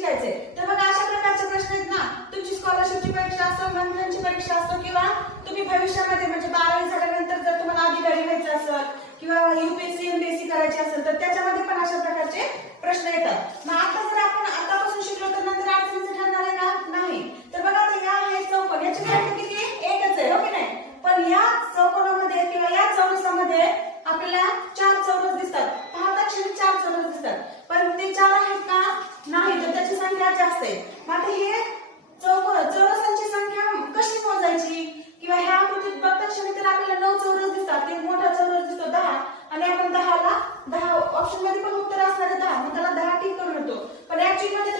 शिकायचंय. तर बघा अशा प्रकारचे प्रश्न आहेत ना. तुमची स्कॉलरशिपची परीक्षा असो, मंथनची परीक्षा असो किंवा तुम्ही भविष्यामध्ये म्हणजे 12वी झाल्यानंतर जर तुम्हाला अधिकारी व्हायचं असेल किंवा युपीएससी एमपीएससी करायची असेल तर त्याच्यामध्ये पण अशा प्रकारचे प्रश्न येतात. मग आता जर आपण आतापासून शिकलो तर नंतर अडचणीचं ठरणार आहे का? नाही. तर बघा आता या आहे चौकोन, याची संख्या किती आहे? एकच आहे, हो की नाही? पण या चौकोनामध्ये किंवा या चौरसामध्ये आपल्याला 4 चौरस दिसतात. पाहता क्षणी 4 चौरस दिसतात, पण ते 4 आहेत का? नाही. तर त्याची संख्या जास्त आहे. मग आता हे चौरसांची संख्या कशी मोजायची? किंवा ह्या आकृतीत बघता क्षणी तर आपल्याला 9 चौरस दिसतात. एक मोठा चौरस दिसतो 10 आणि आपण 10 ऑप्शन मध्ये पण उत्तर असणार आहे 10, मग त्याला 10 टिक करून येतो. पण ऍक्च्युअली मध्ये